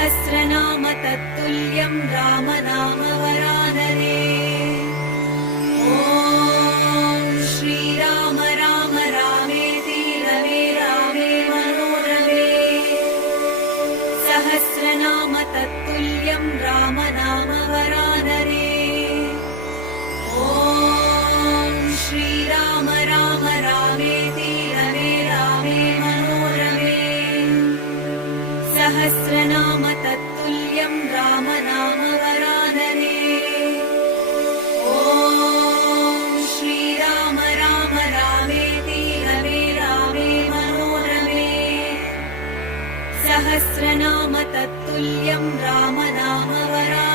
सहस्रनाम तत्तुल्यं रामनाम वरानने। ॐ श्रीराम राम रामेति रमे रामे मनोरमे। सहस्रनाम तत्तुल्यं रामनाम वरानने। ॐ श्रीराम राम रामेति रमे रामे मनोरमे। सहस्रनाम तत्तुल्यं रामनाम वरानने। ॐ श्रीराम राम रामेति रमे रामे मनोरमे। सहस्रनाम तत्तुल्यं रामनाम वरानने।